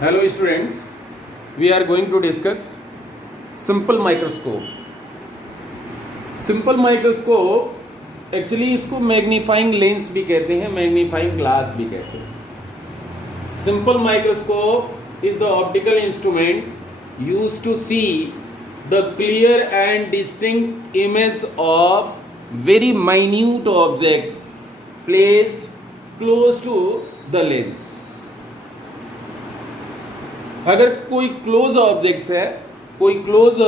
Hello students, we are going to discuss simple microscope. Simple microscope actually इसको magnifying lens भी कहते हैं, magnifying glass भी कहते हैं. Simple microscope is the optical instrument used to see the clear and distinct image of very minute object placed close to the lens. अगर कोई close objects है, कोई क्लोज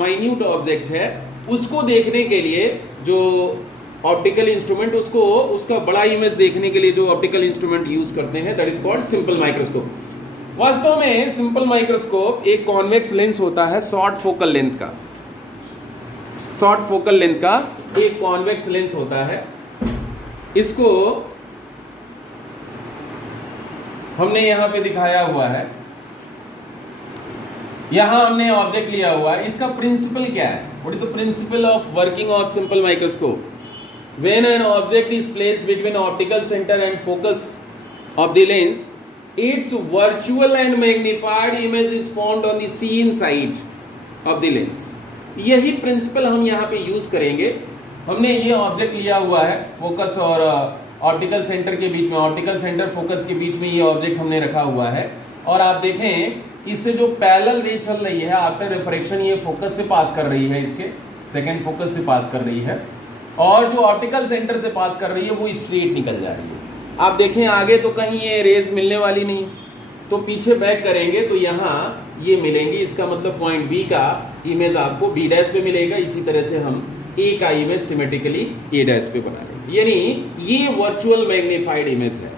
माइन्यूट ऑब्जेक्ट है, उसको देखने के लिए जो ऑप्टिकल इंस्ट्रूमेंट, उसको उसका बड़ा इमेज देखने के लिए जो ऑप्टिकल इंस्ट्रूमेंट यूज करते हैं, that is called simple microscope. वास्तव में सिंपल माइक्रोस्कोप एक कॉन्वेक्स लेंस होता है शॉर्ट फोकल लेंथ का. शॉर्ट फोकल लेंथ का एक कॉन्वेक्स लेंस होता है. इसको हमने यहां पे दिखाया हुआ है. यहां हमने ऑब्जेक्ट लिया हुआ है. इसका प्रिंसिपल क्या है? What is the principle of working of simple microscope? When an object is placed between optical centre and focus of the lens, its virtual and magnified image is found on the same side of the lens. यही principle हम यहाँ पे use करेंगे. हमने ये object लिया हुआ है फोकस और ऑप्टिकल सेंटर के बीच में, ऑप्टिकल सेंटर फोकस के बीच में ये ऑब्जेक्ट हमने रखा हुआ है. और आप देखें इससे जो पैरेलल रे चल रही है आफ्टर रिफ्रैक्शन, ये फोकस से पास कर रही है, इसके सेकंड फोकस से पास कर रही है, और जो ऑप्टिकल सेंटर से पास कर रही है वो स्ट्रेट निकल जा रही है. आप देखें आगे तो कहीं ये रेज मिलने वाली नहीं, तो पीछे बैक करेंगे तो यहाँ ये मिलेंगी. इसका मतलब पॉइंट बी का इमेज आपको बी डैश पे मिलेगा. इसी तरह से हम ए का इमेज सिमेट्रिकली ए डैश पे बना लेंगे. यानी ये वर्चुअल मैग्नीफाइड इमेज है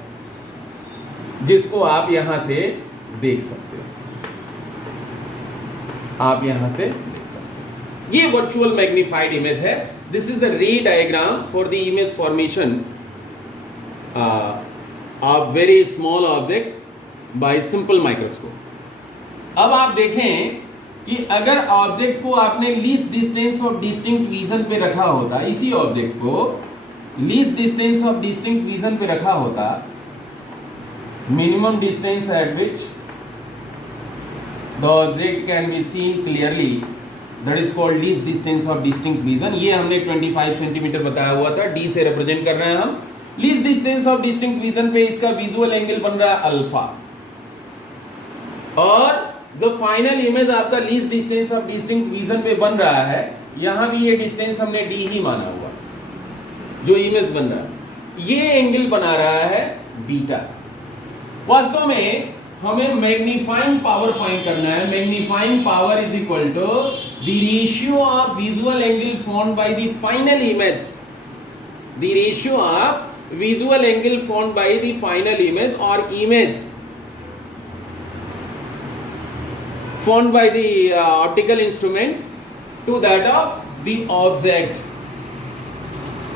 जिसको आप यहाँ से देख सकते हो. आप यहां से देख सकते हैं ये वर्चुअल मैग्नीफाइड इमेज है. दिस इज द रे diagram for the image formation of very small object by simple microscope. अब आप देखें कि अगर ऑब्जेक्ट को आपने least distance of distinct vision पे रखा होता, इसी ऑब्जेक्ट को least distance of distinct vision पे रखा होता, minimum distance eight which the object can be seen clearly, that is called least distance of distinct vision. ये हमने 25 सेंटीमीटर बताया हुआ था. d से रिप्रेजेंट कर रहे हैं हम. least distance of distinct vision पे इसका विजुअल एंगल बन रहा है अल्फा, और जो फाइनल इमेज आपका least distance of distinct vision पे बन रहा है, यहाँ भी ये डिस्टेंस हमने d ही माना हुआ. जो इमेज बन रहा है ये एंगल बना रहा है बीटा. वास्तव में हमें मैग्नीफाइंग पावर फाइंड करना है. Magnifying power is equal to the ratio of visual angle found by the final image. The ratio of visual angle found by the final image और image found by the optical instrument to that of the object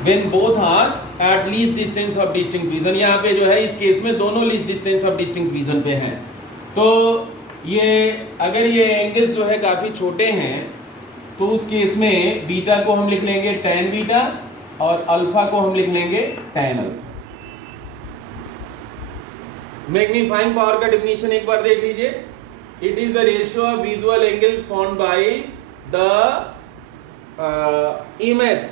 when both are at least distance of distinct vision. यहाँ पे जो है इस case में दोनों least distance of distinct vision पे हैं. तो ये अगर ये एंगल्स जो है काफ़ी छोटे हैं तो उस केस में बीटा को हम लिख लेंगे tan बीटा और अल्फा को हम लिख लेंगे tan अल्फा. मैग्नीफाइंग पावर का डेफिनेशन एक बार देख लीजिए. It is the ratio of visual angle found by the image,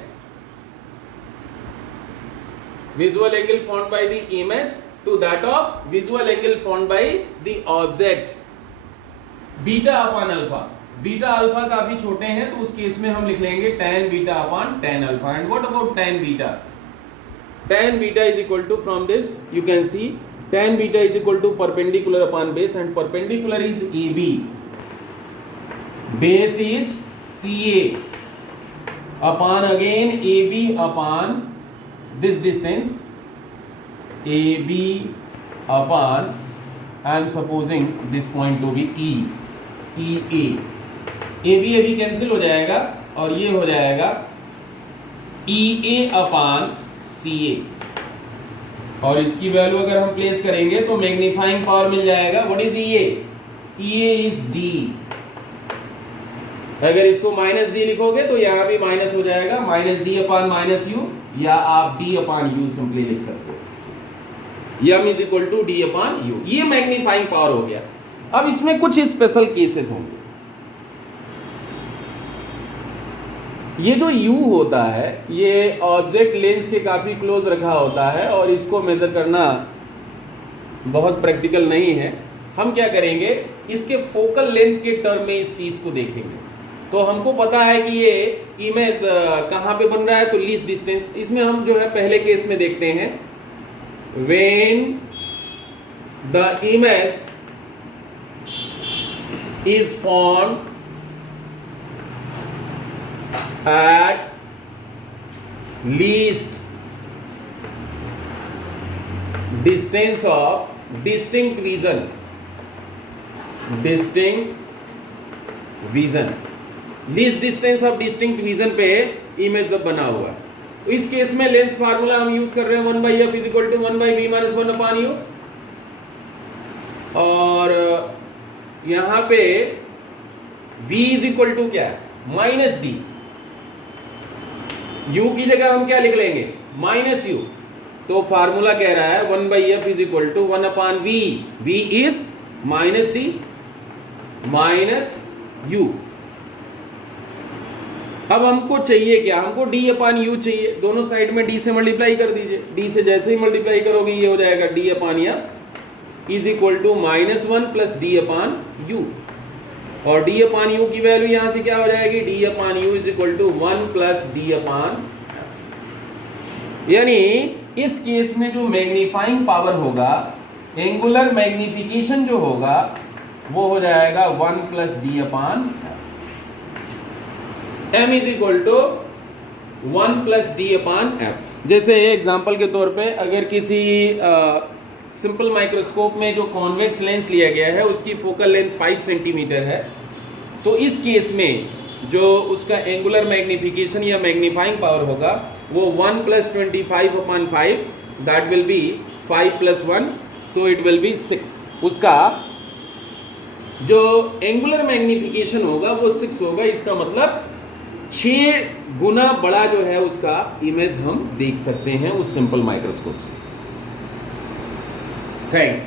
visual angle found by the image to that of visual angle found by the object. Beta upon alpha. Beta alpha काफी छोटे हैं तो उस case में हम लिख लेंगे tan beta upon tan alpha. And what about tan beta? tan beta is equal to, from this you can see, tan beta is equal to perpendicular upon base, and perpendicular is AB, base is CA upon again AB upon this distance AB upon, I am supposing this point to be EA. AB cancel हो जाएगा और ये हो जाएगा EA upon CA, और इसकी value अगर हम प्लेस करेंगे तो मैग्नीफाइंग पावर मिल जाएगा. What is EA? EA is D. अगर इसको माइनस डी लिखोगे तो यहाँ भी माइनस हो जाएगा, minus D upon minus U, या आप डी अपॉन यू सिंपली लिख सकते हो. M is equal to D upon U. ये मैग्नीफाइंग पावर हो गया. अब इसमें कुछ स्पेशल केसेस होंगे। ये जो U होता है ये ऑब्जेक्ट लेंस के काफ़ी क्लोज रखा होता है और इसको मेज़र करना बहुत प्रैक्टिकल नहीं है। हम क्या करेंगे, इसके फोकल लेंथ के टर्म में इस चीज़ को देखेंगे। तो हमको पता है कि ये इमेज कहाँ पे बन रहा है, तो लीस्ट डिस्टेंस। इसमें हम जो है पहले केस में देखते हैं, when the image is formed at least distance of distinct vision least distance of distinct vision पे इमेज जब बना हुआ है, तो इस केस में लेंस फार्मूला हम यूज कर रहे हैं 1/f equal to 1/v minus 1/u, और यहां पे v इज इक्वल टू क्या है, माइनस डी। u की जगह हम क्या लिख लेंगे, माइनस u। तो फार्मूला कह रहा है 1/f is equal to 1/v, v is minus D minus u। अब हमको चाहिए क्या, हमको d/u चाहिए। दोनों साइड में d से मल्टीप्लाई कर दीजिए। d से जैसे ही मल्टीप्लाई करोगे ये हो जाएगा d/f is equal to -1 plus d/u, और d/u की वैल्यू यहां से क्या हो जाएगी, d/u is equal to 1 plus d/f। यानी इस केस में जो मैग्नीफाइंग पावर होगा, एंगुलर मैग्निफिकेशन जो होगा वो हो जाएगा 1 plus d/f। m is equal to 1 plus d/f। जैसे एग्जांपल के तौर पे अगर किसी सिंपल माइक्रोस्कोप में जो कॉन्वेक्स लेंस लिया गया है उसकी फोकल लेंथ 5 सेंटीमीटर है, तो इस केस में जो उसका एंगुलर मैग्निफिकेशन या मैग्नीफाइंग पावर होगा वो 1 plus 25/5, that will be 5 plus 1, so it will be 6। उसका जो एंगुलर मैग्निफिकेशन होगा वो 6 होगा। इसका मतलब 6 गुना बड़ा जो है उसका इमेज हम देख सकते हैं उस सिंपल माइक्रोस्कोप से। थैंक्स।